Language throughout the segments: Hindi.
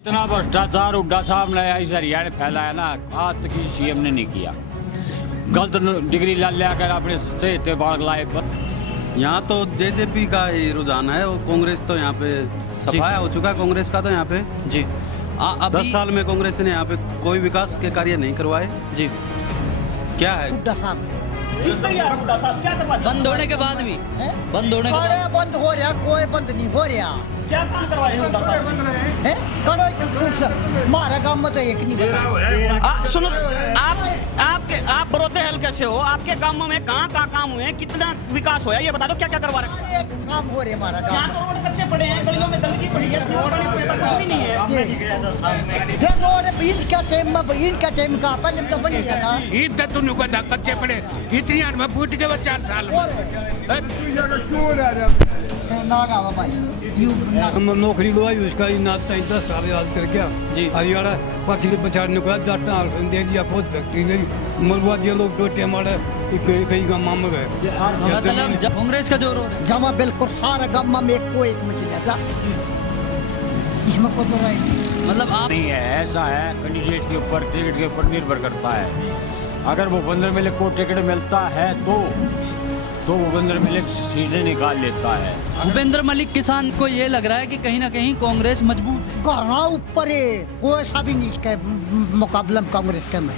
इतना भ्रष्टाचार हुड्डा साहब ने इस हरियाणा ने फैलाया ना, आज तक सीएम ने नहीं किया। गलत डिग्री ला कर अपने से बाग लाए। यहाँ तो जेजेपी का ही रुझान है, और कांग्रेस तो यहाँ पे सफाया हो चुका है कांग्रेस का। तो यहाँ पे जी 10 साल में कांग्रेस ने यहाँ पे कोई विकास के कार्य नहीं करवाए। जी क्या है बंद होने के बाद भी बंद होने के बाद बंद हो रहा, कोई बंद नहीं हो रहा। क्या काम करवाए हैं हुड्डा साहब? है करो कुछ हमारा काम में तो एक नहीं। सुनो, आप बरोदे हल्के से हो, आपके गांव में कहाँ काम हुए हैं, कितना विकास हुआ है, ये बता दो। क्या क्या करवा रहे हैं? एक काम हो रहा हमारा यहाँ काम। तो रोड कच्चे पड़े हैं, गलियों में गंदगी पड़ी है, सीवर पानी पैसा कुछ भी नहीं है। फिर रोड इनका टाइम का पहले तो बन गया था। ईद तक तू नुका दा कच्चे पड़े इतनी हाथ में फूट के 4 साल नागा भाई नौकरी लवाई उसका ना 10 साल याद कर गया जी। हरियाणा पछड़ी पछाड़ने को जाटा दे दिया बहुत फैक्ट्री गई मलबा दिया लोग टोटे मारे कई गाँव में गए। मतलब कांग्रेस का जोर हो रहा है। जमा बिल्कुल सारा गम्मा में एक को एक में चलेगा, इसमें कोई बुराई नहीं। मतलब आप नहीं है, ऐसा है कैंडिडेट के ऊपर, टिकट के ऊपर निर्भर करता है। अगर भूपेंद्र मलिक को टिकट मिलता है तो भूपेंद्र मलिक सीटें निकाल लेता है। भूपेंद्र मलिक किसान को ये लग रहा है कि कहीं ना कहीं कांग्रेस मजबूत है। गहना ऊपर है, कोई सा भी नहीं इसके मुकाबले में कांग्रेस के में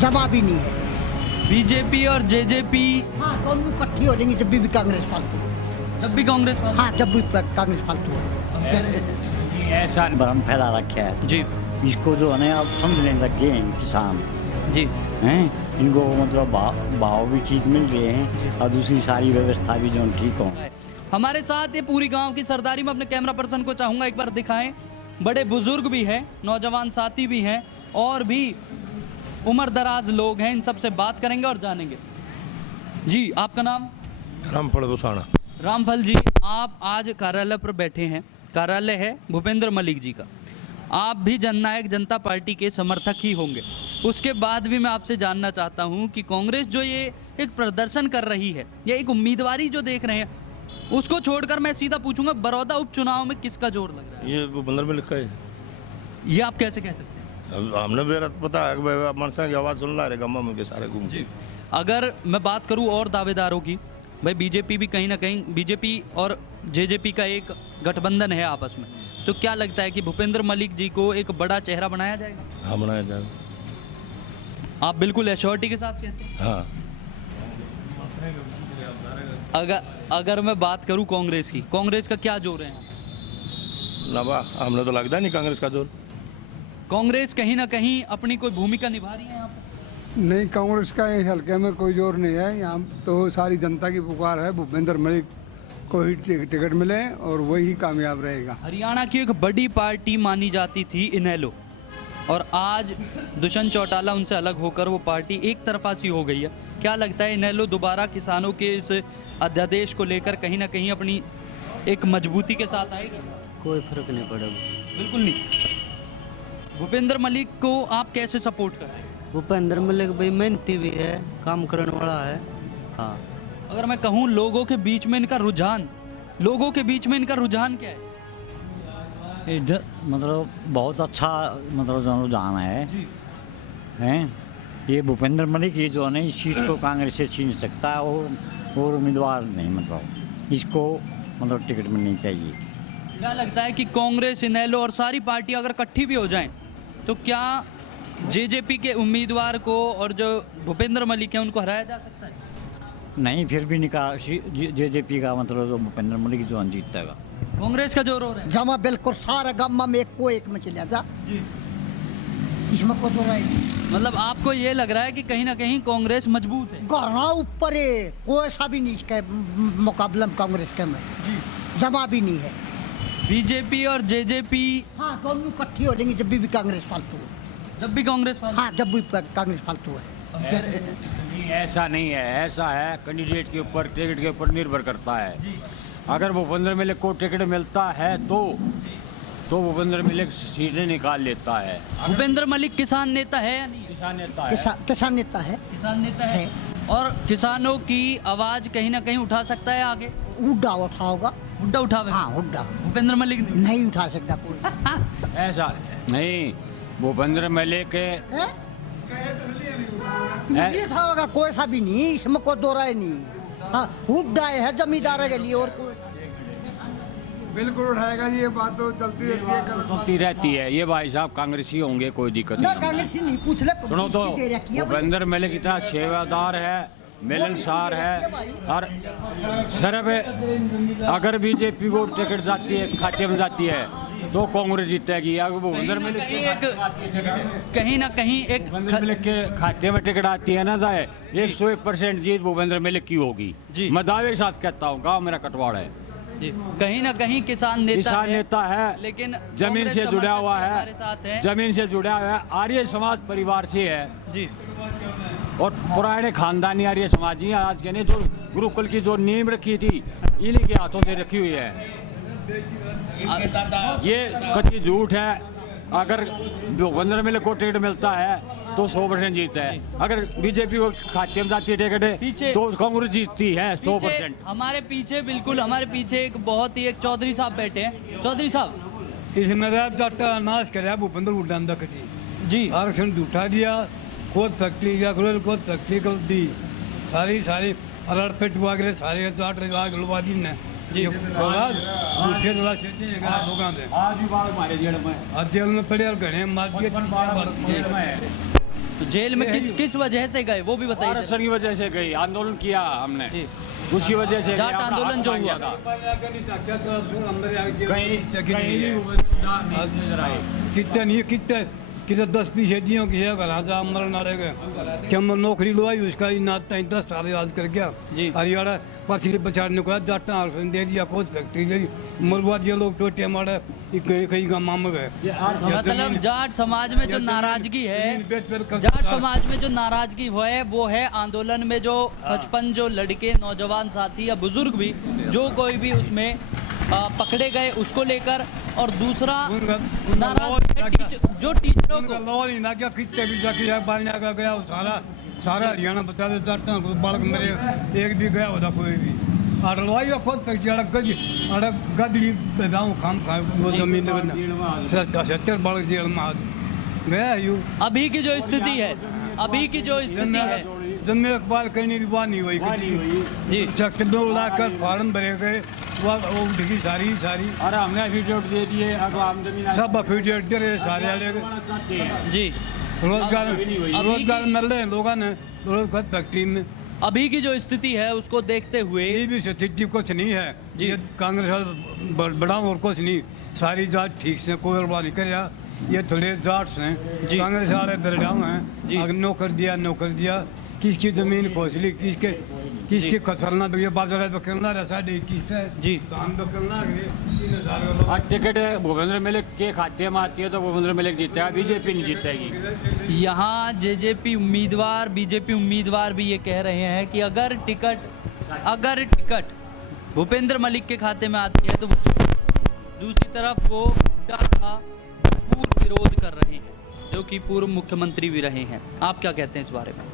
जमा भी नहीं है। बीजेपी और जेजेपी हाँ दोनों इकट्ठी हो जाएंगी जब भी कांग्रेस फालतू है। जब भी कांग्रेस वाले- हाँ जब भी कांग्रेस फालतू है। ऐसा भ्रम फैला रखे है। जी इसको जो है ना अब समझने लग गए हैं किसान जी हैं, इनको मतलब भाव भी ठीक मिल रहे हैं और दूसरी सारी व्यवस्था भी जो है ठीक हो। हमारे साथ ये पूरी गांव की सरदारी में अपने कैमरा पर्सन को चाहूंगा एक बार दिखाएं। बड़े बुजुर्ग भी हैं, नौजवान साथी भी हैं और भी उम्र दराज लोग हैं। इन सबसे बात करेंगे और जानेंगे। जी आपका नाम? रामफल भूसाना। रामफल जी, आप आज कार्यालय पर बैठे हैं। कार्यालय है भूपेंद्र मलिक जी का। आप भी जननायक जनता पार्टी के समर्थक ही होंगे। उसके बाद भी मैं आपसे जानना चाहता हूं कि कांग्रेस जो ये एक प्रदर्शन कर रही है, ये एक उम्मीदवारी जो देख रहे हैं, उसको छोड़कर मैं सीधा पूछूंगा बड़ौदा उपचुनाव में किसका जोर लग रहा है? ये भूपेंद्र मलिक का है। ये आप कैसे कह सकते हैं? अब हमने बेरा पता है कि मनसा की आवाज़ सुन ला रहे गम्मा में के सारे घूम के। अगर मैं बात करूं और दावेदारों की, भाई बीजेपी भी कहीं ना कहीं, बीजेपी और जेजेपी का एक गठबंधन है आपस में, तो क्या लगता है कि भूपेंद्र मलिक जी को एक बड़ा चेहरा बनाया जाएगा? हाँ बनाया जाए। आप बिल्कुल एश्योरिटी के साथ कहते हैं? हाँ। अगर मैं बात करूं कांग्रेस की, कांग्रेस का क्या जोर है? ना बा हमने तो लगता नहीं कांग्रेस का जोर। कांग्रेस कहीं ना कहीं अपनी कोई भूमिका निभा रही है यहाँ पर? नहीं, कांग्रेस का इस हल्के में कोई जोर नहीं है। यहाँ तो सारी जनता की पुकार है, भूपेंद्र मलिक को ही टिकट मिले और वही कामयाब रहेगा। हरियाणा की एक बड़ी पार्टी मानी जाती थी इनेलो, और आज दुष्यंत चौटाला उनसे अलग होकर वो पार्टी एक तरफा सी हो गई है। क्या लगता है इनेलो दोबारा किसानों के इस अध्यादेश को लेकर कहीं ना कहीं अपनी एक मजबूती के साथ आएगी? कोई फर्क नहीं पड़ेगा। बिल्कुल नहीं। भूपेंद्र मलिक को आप कैसे सपोर्ट करें? भूपेंद्र मलिक भाई मेहनती भी है, काम करने वाला है। हाँ, अगर मैं कहूँ लोगों के बीच में इनका रुझान, लोगों के बीच में इनका रुझान क्या है? मतलब बहुत अच्छा मतलब रुझान है हैं। ये भूपेंद्र मलिक ये जो है ना इस सीट को कांग्रेस से छीन सकता है, और उम्मीदवार नहीं, मतलब इसको मतलब टिकट मिलनी चाहिए। क्या लगता है कि कांग्रेस, इनेलो और सारी पार्टियां अगर इकट्ठी भी हो जाएं तो क्या जेजेपी के उम्मीदवार को और जो भूपेंद्र मलिक है उनको हराया जा सकता है? नहीं, फिर भी निकाल जेजेपी का मतलब जो भूपेंद्र मलिक जो जीतेगा। कांग्रेस का जोर हो रहा है। जमा बिल्कुल सारा गम्मा में एक को एक में चलेगा, इसमें कोई बुराई नहीं। मतलब आपको ये लग रहा है कि कहीं ना कहीं कांग्रेस मजबूत है? गहना ऊपर है, कोई सा भी नहीं इसके मुकाबले में कांग्रेस के में जमा भी नहीं है। बीजेपी और जेजेपी हाँ दोनों इकट्ठी हो जाएंगी जब भी कांग्रेस फालतू है। जब भी कांग्रेस वाले- हाँ जब भी कांग्रेस फालतू है। नहीं, ऐसा नहीं है, ऐसा है कैंडिडेट के ऊपर, टिकट के ऊपर निर्भर करता है। अगर भूपेंद्र मलिक को टिकट मिलता है तो भूपेंद्र मलिक सीटें निकाल लेता है। भूपेंद्र मलिक किसान नेता है या नहीं? किसान नेता है। किसान नेता है। किसान नेता है और किसानों की आवाज कहीं ना कहीं उठा सकता है आगे। उड़ा उठाओगा। हुड्डा उठावे हाँ हुड्डा भूपेंद्र मलिक ने नहीं उठा सकता कोई। ऐसा नहीं, भूपेंद्र मलिक हैं? ये था होगा, कोई सा भी नहीं, इसमें कोई दो राय नहीं। हाँ हुड्डा है जमींदार के लिए, और कोई बिल्कुल उठाएगा जी, ये बात तो चलती रहती है। चलती रहती है। ये भाई साहब कांग्रेसी होंगे, कोई दिक्कत ना नहीं। कांग्रेसी नहीं, पूछ ले। सुनो तो, किसकी दे रखी है भाई? भूपेंद्र मलिक इतना सेवादार है, मिलनसार है, और सिर्फ अगर बीजेपी को टिकट जाती है, खाते में जाती है, तो कांग्रेस जीतेगी। अगर भूपेंद्र मलिक कहीं ना कहीं एक भूपेंद्र मलिक के खाते में टिकट आती है ना, जाए 101% जीत भूपेंद्र मलिक की होगी जी। मैं दावे के साथ कहता हूँ। गाँव मेरा कटवाड़ है, जी, कहीं ना कहीं किसान नेता है, लेकिन जमीन कांग्रेस से जुड़ा समर्थक हुआ हमारे साथ है, हैं। जमीन से जुड़ा हुआ है, आर्य समाज परिवार से है, जी और पुराने खानदानी आर्य समाजी हैं। आज के नहीं, जो गुरुकुल की जो नींव रखी थी, इन्हीं के हाथों से रखी हुई है। ये कच्ची झूठ है। अगर भूपेंद्र मलिक को टिकट मिलता है तो 100% जीतता है। अगर बीजेपी को खाते में जाती है टिकट पीछे- तो कांग्रेस जीतती है 100%। पीछे हमारे पीछे, बिल्कुल हमारे पीछे एक बहुत ही एक चौधरी साहब बैठे हैं। चौधरी साहब इसमें जट नाश कराया भूपेंद्र हुड्डा ने कटी जी, आरक्षण झूठा दिया, खुद फैक्ट्री या खुद फैक्ट्री कर दी, सारी अरड़ पेट वगैरह सारे जाट लगा दी ने जी। झूठे लोगों ने आज भी बाल हमारे जेल में, आज जेल में पड़े और घड़े मार दिए। तो जेल में किस वजह से गए वो भी बताइए। आरक्षण की वजह से गई, आंदोलन किया हमने, जी। उसकी वजह से जाट गए, अपना आंदोलन जो हाथ हुआ। मांगा था। कहीं कहीं कितने कितने 10 फीसदियों की है राजा मरण वाले के कि हम नौकरी लवाई, उसका ही नाता 10 साल आज कर गया। जी। हरियाणा पछली पछाड़ने को जाट आरक्षण दे दिया, कोच फैक्ट्री दे दी, मरवा दिया लोग टोटे मारे, कहीं का माम गए। मतलब जाट समाज में जो नाराजगी है, जाट समाज में जो नाराजगी वो है आंदोलन में जो 55 जो लड़के, नौजवान साथी या बुजुर्ग भी, जो कोई भी उसमें पकड़े गए उसको लेकर, और दूसरा नाराजगी है जो टीचरों को लॉ ही ना क्या कितने भी जाके बारने का गया सारा हरियाणा बता दे जाट बालक मेरे एक भी गया होता कोई भी। और लॉई का खुद फैक्ट्री गदड़ी गाँव खाम खा वो जमीन 70 बालक जेल में आज गया यू। अभी की जो स्थिति है, अभी की जो स्थिति है, जब में अखबार करने की बात नहीं हुई जी, सेक्शन 2 लाकर फार्म भरे गए, वो उठी सारी अरे हमने एफिडेविट दे दिए, अगर हम जमीन सब एफिडेविट दे रहे सारे वाले चाहते हैं। जी। रोजगार मिल रहे हैं लोगों ने रोजगार फैक्ट्री में। अभी की जो स्थिति है उसको देखते हुए ये भी स्थिति कुछ नहीं है जी। ये कांग्रेस बड़ा और कुछ नहीं, सारी जात ठीक से कोई बर्बाद नहीं कर। ये थोड़े जाट्स हैं, जी। कांग्रेस वाले दरगाह जी। हैं, अगर नौकर दिया, किसकी जमीन खोसली, किसकी खतरना भैया बाजार बकरना रसा डे किस है जी। धान बकरना 3000 और टिकट भूपेंद्र मलिक के खाते में आती है तो भूपेंद्र मलिक जीतेगा, बीजेपी नहीं जीतेगी। यहाँ जेजेपी उम्मीदवार, बीजेपी उम्मीदवार भी ये कह रहे हैं कि अगर टिकट भूपेंद्र मलिक के खाते में आती है तो दूसरी तरफ वो हुड्डा का पूर्ण विरोध कर रहे हैं, जो कि पूर्व मुख्यमंत्री भी रहे हैं। आप क्या कहते हैं इस बारे में?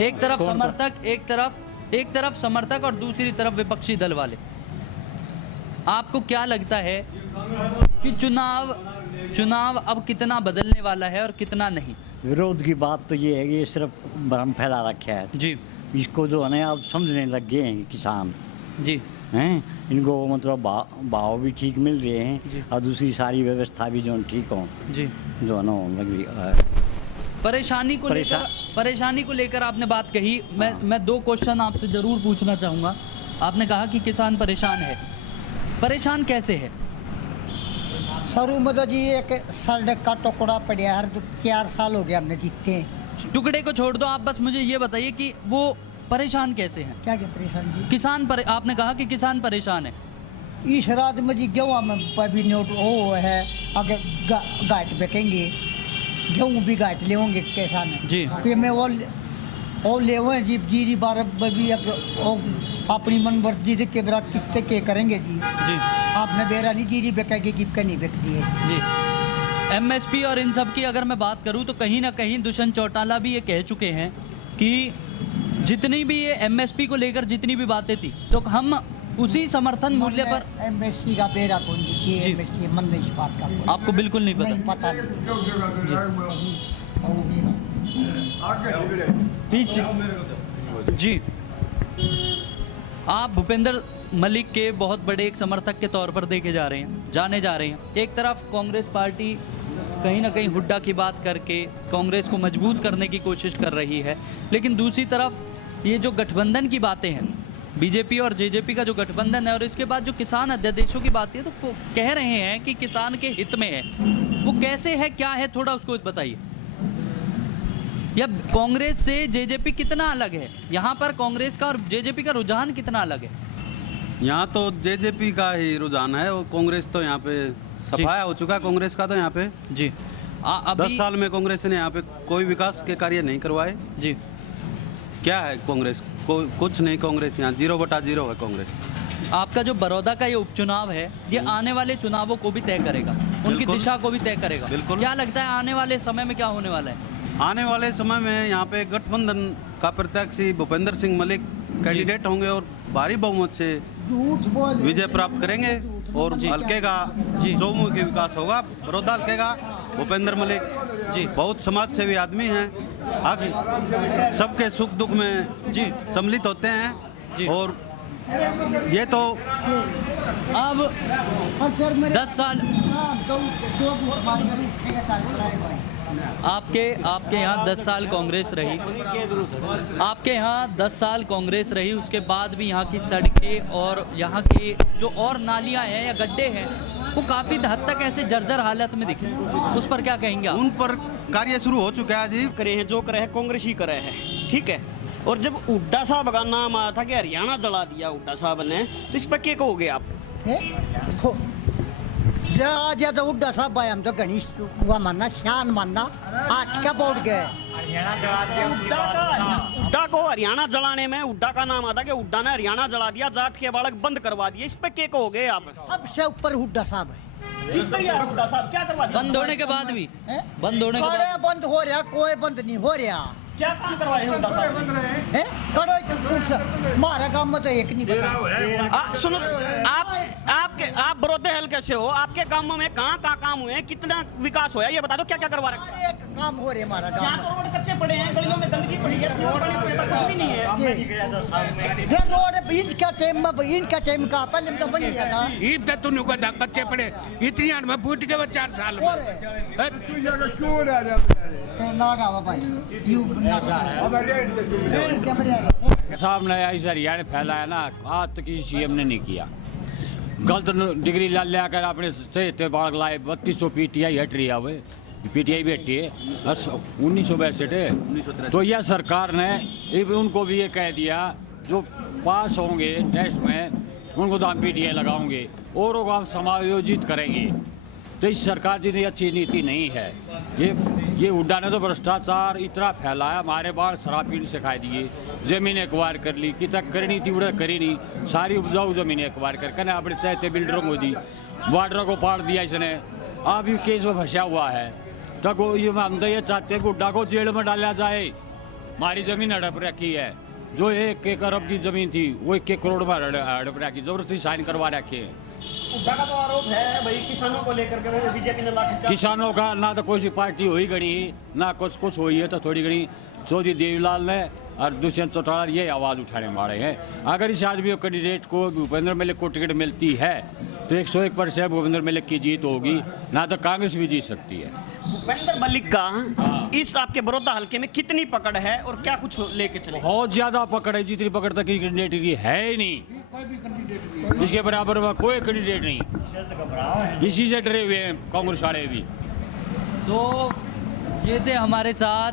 एक तरफ समर्थक और दूसरी तरफ विपक्षी दल वाले। आपको क्या लगता है कि चुनाव अब कितना बदलने वाला है और कितना नहीं? विरोध की बात तो ये है कि ये सिर्फ भ्रम फैला रखा है जी इसको, जो है ना अब समझने लग गए हैं किसान जी हैं, इनको मतलब भाव भी ठीक मिल रहे जी। हैं और दूसरी सारी व्यवस्था भी जो ठीक हो जी। जो है ना लग रही। परेशानी को लेकर आपने बात कही। मैं 2 क्वेश्चन आपसे जरूर पूछना चाहूँगा। आपने कहा कि किसान परेशान है, परेशान कैसे है? शुरू में तो जी एक सड़क का टुकड़ा पड़ा है, 4 साल हो गया हमने जीते हैं। टुकड़े को छोड़ दो, आप बस मुझे ये बताइए कि वो परेशान कैसे हैं? क्या परेशान जी? आपने कहा कि किसान परेशान है। इस रात में जी गेहूँ में अभी नोट वो है, आगे गाट बेचेंगे, गेहूँ भी गाट ले होंगे किसान जी। कि मैं वो ले हुए जी जीरी 12 भी अपनी मन मर्जी से केबरा कितने के करेंगे जी। आपने बेरा ली जीरी बेचेगी कि नहीं बेचती है जी। एमएसपी और इन सब की अगर मैं बात करूं तो कहीं ना कहीं दुष्यंत चौटाला भी ये कह चुके हैं कि जितनी भी ये एमएसपी को लेकर जितनी भी बातें थी तो हम उसी समर्थन मूल्य पर एमबेसी का बेरा कौन जी जी। एमबेसी मन नहीं इस बात का आपको बिल्कुल नहीं नहीं पता। पता नहीं पीछे जी, आप भूपेंद्र मलिक के बहुत बड़े एक समर्थक के तौर पर देखे जा रहे हैं, जाने जा रहे हैं। एक तरफ कांग्रेस पार्टी कहीं ना कहीं हुड्डा की बात करके कांग्रेस को मजबूत करने की कोशिश कर रही है, लेकिन दूसरी तरफ ये जो गठबंधन की बातें हैं, बीजेपी और जेजेपी का जो गठबंधन है, और इसके बाद जो किसान अध्यादेशों की बात है, तो कह रहे हैं कि किसान के हित में है। वो कैसे है, क्या है, थोड़ा उसको बताइए। या कांग्रेस से जेजेपी कितना अलग है, यहाँ पर कांग्रेस का और जेजेपी का रुझान कितना अलग है? यहाँ तो जेजेपी का ही रुझान है, और कांग्रेस तो यहाँ पे सफाया हो चुका है कांग्रेस का तो यहाँ पे जी। 10 साल में कांग्रेस ने यहाँ पे कोई विकास के कार्य नहीं करवाए जी। क्या है कांग्रेस, कुछ नहीं। कांग्रेस यहाँ 0/0 है कांग्रेस। आपका जो बड़ौदा का ये उपचुनाव है, ये आने वाले चुनावों को भी तय करेगा, उनकी बिल्कुल। दिशा को भी तय करेगा। बिल्कुल। क्या लगता है आने वाले समय में क्या होने वाला है? आने वाले समय में यहाँ पे गठबंधन का प्रत्याशी भूपेंद्र सिंह मलिक कैंडिडेट होंगे और भारी बहुमत से झूठ बोल विजय प्राप्त करेंगे, और हल्के का चौमुखी विकास होगा। बड़ौदा हल्के का भूपेंद्र मलिक जी बहुत समाज सेवी आदमी हैं, अक्सर सबके सुख दुख में जी सम्मिलित होते हैं, जी। और ये तो अब 10 साल आपके यहाँ 10 साल कांग्रेस रही, आपके यहाँ 10 साल कांग्रेस रही, उसके बाद भी यहाँ की सड़कें और यहाँ के जो और नालियाँ हैं या गड्ढे हैं, वो काफ़ी हद तक ऐसे जर्जर हालत में दिखे। उस पर क्या कहेंगे आप? उन पर कार्य शुरू हो चुका है जी। करे हैं जो करे है कांग्रेस ही करे है, ठीक है। और जब हुड्डा साहब का नाम आया था कि हरियाणा जला दिया हुड्डा साहब ने, तो इस पर क्या कहोगे आप? जा तो हुड्डा साहब आए, हम तो गणेश हुआ मानना, शान मानना, आज का बोर्ड गए हुड्डा को हरियाणा जलाने में हुड्डा का नाम आता कि हुड्डा ने हरियाणा जला दिया, जाट के बालक बंद करवा दिए। इस पे क्या कहोगे आप? सबसे ऊपर हुड्डा साहब है। किस तरह हुड्डा साहब क्या करवा दिया? बंद होने के बाद भी हैं? बंद होने के बाद बंद हो रहा, कोई बंद नहीं हो रहा। क्या काम करवाए हैं हुड्डा साहब? हैं? करो कुछ हमारा काम में तो एक नहीं पता। सुनो, आप बड़ौदे हल्के से हो, आपके गांव में कहाँ काम हुए हैं, कितना विकास हुआ है, ये बता दो। क्या क्या करवा रहे हैं? एक काम हो रहा है हमारा यहाँ काम। तो रोड कच्चे पड़े हैं, गलियों में गंदगी पड़ी है, रोड तो ऐसा कुछ भी नहीं है। ये रोड इनका टाइम का पहले तो बन गया था। ईद तक तू का कच्चे पड़े इतनी आड़ में फूट के 4 साल में। ना गावा भाई यू साहब ने ऐसा हरियाणा फैलाया ना, आज तक किसी सीएम ने नहीं किया। गलत डिग्री ला लिया कर अपने से बाढ़ लाए। 3200 PTI हट रही है, वे PTI भी हटी है 1962 है। तो यह सरकार ने उनको भी ये कह दिया जो पास होंगे टेस्ट में उनको तो हम PTI लगाओगे और हम समायोजित करेंगे। तो इस सरकार की अच्छी नीति नहीं है। ये हुड्डा ने तो भ्रष्टाचार इतना फैलाया, हमारे बाहर शराब पीने से खाई दिए, जमीन एक्वायर कर ली, कि तक करनी थी उड़ा करी नहीं, सारी उपजाऊ जमीन एक्वायर करके अपने चाहते बिल्डरों को दी, बॉर्डर को पाड़ दिया इसने। अब ये केस में फंसा हुआ है, तो ये हम तो ये चाहते हैं कि हुड्डा को जेल में डाला जाए। हमारी जमीन हड़प रखी है, जो 1 अरब की जमीन थी वो 1 करोड़ में हड़प रखी, जबरदस्ती साइन करवा रखे हैं। हुड्डा का तो आरोप है भाई किसानों को लेकर के बीजेपी ने लाठीचार्ज। किसानों का ना तो कोई सी पार्टी हुई गणी, ना कुछ हुई है तो थोड़ी गणी चौधरी देवीलाल ने और दुष्यंत चौटाला ये आवाज़ उठाने वाले हैं। अगर इस आदमी को कैंडिडेट को भूपेंद्र मलिक को टिकट मिलती है तो 101% भूपेंद्र मलिक की जीत होगी, ना तो कांग्रेस भी जीत सकती है। भूपेंद्र मलिक का इस आपके बड़ौदा हल्के में कितनी पकड़ है और क्या कुछ लेके चले? बहुत ज़्यादा पकड़ है, जितनी पकड़ तक की कैंडिडेट की है ही नहीं, इसके बराबर में कोई कैंडिडेट नहीं। इसी से डरे हुए हैं कांग्रेस वाले भी। तो ये थे हमारे साथ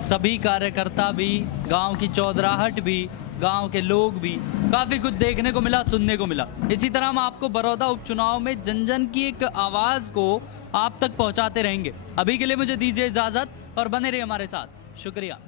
सभी कार्यकर्ता भी, गांव की चौधराहट भी, गांव के लोग भी, काफ़ी कुछ देखने को मिला, सुनने को मिला। इसी तरह हम आपको बड़ौदा उपचुनाव में जन जन की एक आवाज़ को आप तक पहुंचाते रहेंगे। अभी के लिए मुझे दीजिए इजाज़त और बने रहिए हमारे साथ। शुक्रिया।